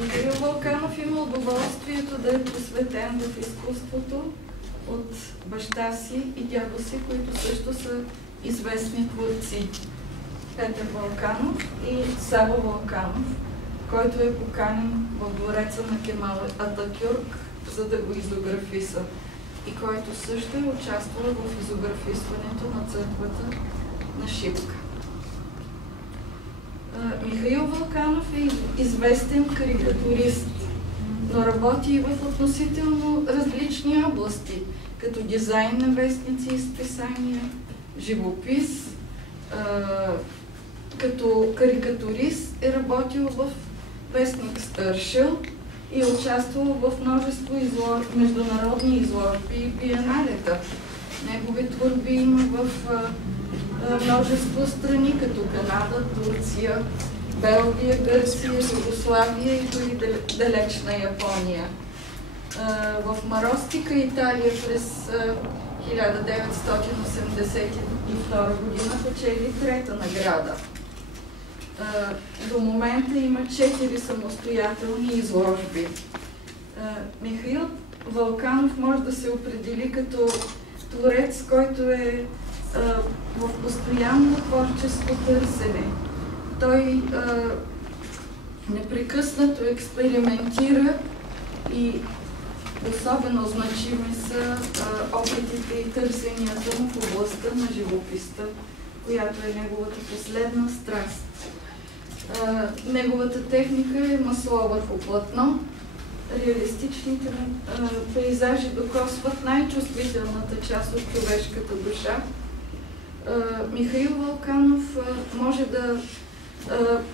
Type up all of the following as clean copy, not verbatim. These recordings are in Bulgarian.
Михаил Вълканов има удоволствието да е посветен в изкуството от баща си и дядо си, които също са известни творци. Петър Вълканов и Сава Вълканов, който е поканен в двореца на Кемал Ататюрк, за да го изографиса, и който също е участвал в изографисването на църквата на Шипка. Михаил Вълканов е известен карикатурист, но работи и в относително различни области, като дизайн на вестници и списания, живопис. Като карикатурист е работил в вестник Стършел и е участвал в множество международни изложби и биеналета. Негови творби има в множество страни, като Канада, Турция, Белгия, Гърция, Югославия и дори далечна Япония. В Маростика, Италия, през 1982 година печели трета награда. До момента има 4 самостоятелни изложби. Михаил Вълканов може да се определи като творец, който е в постоянно творческо търсене. Той непрекъснато експериментира и особено значими са опитите и търсенията му в областта на живописта, която е неговата последна страст. Неговата техника е масло върху платно. Реалистичните пейзажи докосват най-чувствителната част от човешката душа. Михаил Вълканов може да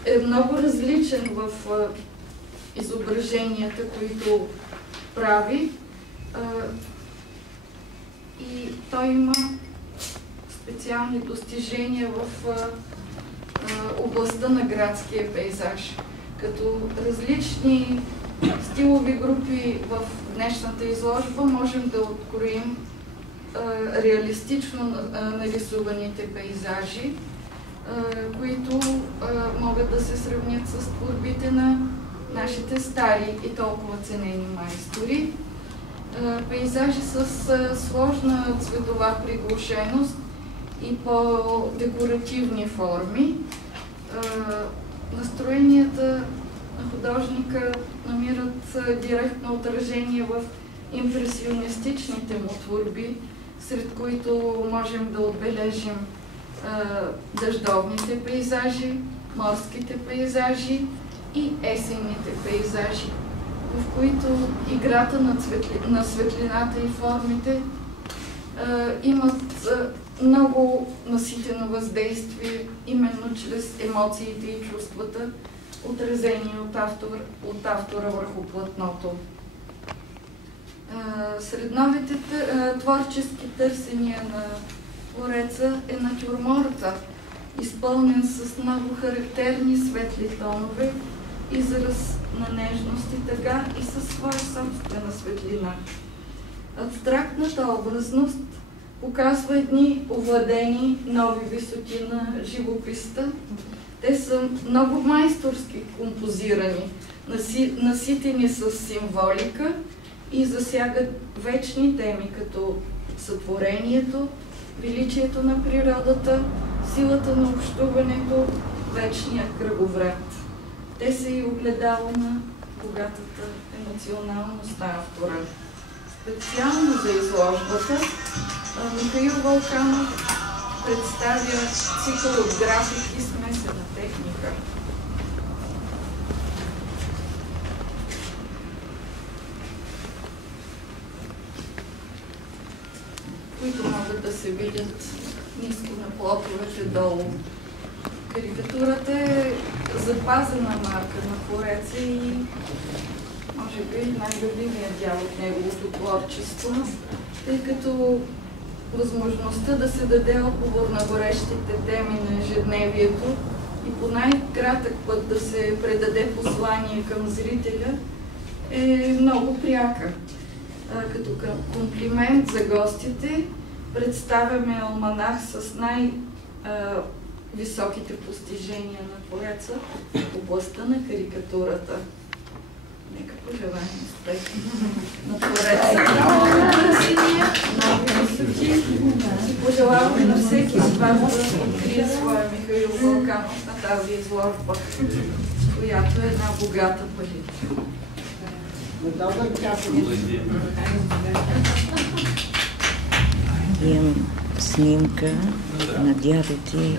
е много различен в изображенията, които прави, и той има специални достижения в областта на градския пейзаж. Като различни стилови групи в днешната изложба можем да откроим реалистично нарисуваните пейзажи, които могат да се сравнят с творбите на нашите стари и толкова ценени майстори. Пейзажи с сложна цветова приглушеност и по-декоративни форми. Настроенията на художника намират директно отражение в импресионистичните му творби, сред които можем да отбележим дъждовните пейзажи, морските пейзажи и есенните пейзажи, в които играта на светлината и формите имат много наситено въздействие, именно чрез емоциите и чувствата, отразени от автора върху платното. Сред новите творчески търсения на твореца е натюрморта, изпълнен с много характерни светли тонове, израз на нежност и тъга и със своя собствена светлина. Абстрактната образност показва едни овладени нови висоти на живописта. Те са много майсторски композирани, наситени с символика и засягат вечни теми, като сътворението, величието на природата, силата на общуването, вечният кръговрат. Те са и огледало на богатата емоционалност на автора. Специално за изложбата Михаил Вълканов представя цикъл от графики и смесена техника. Които могат да се видят ниско на плотовете долу. Карикатурата е запазена марка на твореца и може би най-любимият дял от неговото творчество, тъй като възможността да се даде отговор на горещите теми на ежедневието и по най-кратък път да се предаде послание към зрителя е много пряка. Като комплимент за гостите представяме алманах с най-високите постижения на твореца в областта на карикатурата. пожелаем успехи на Твореца. Нови висоти. И пожелаваме на всеки от вас да открие своя Михаил Балканов на тази изложба, която е една богата палитра. Имам снимка на дядо ти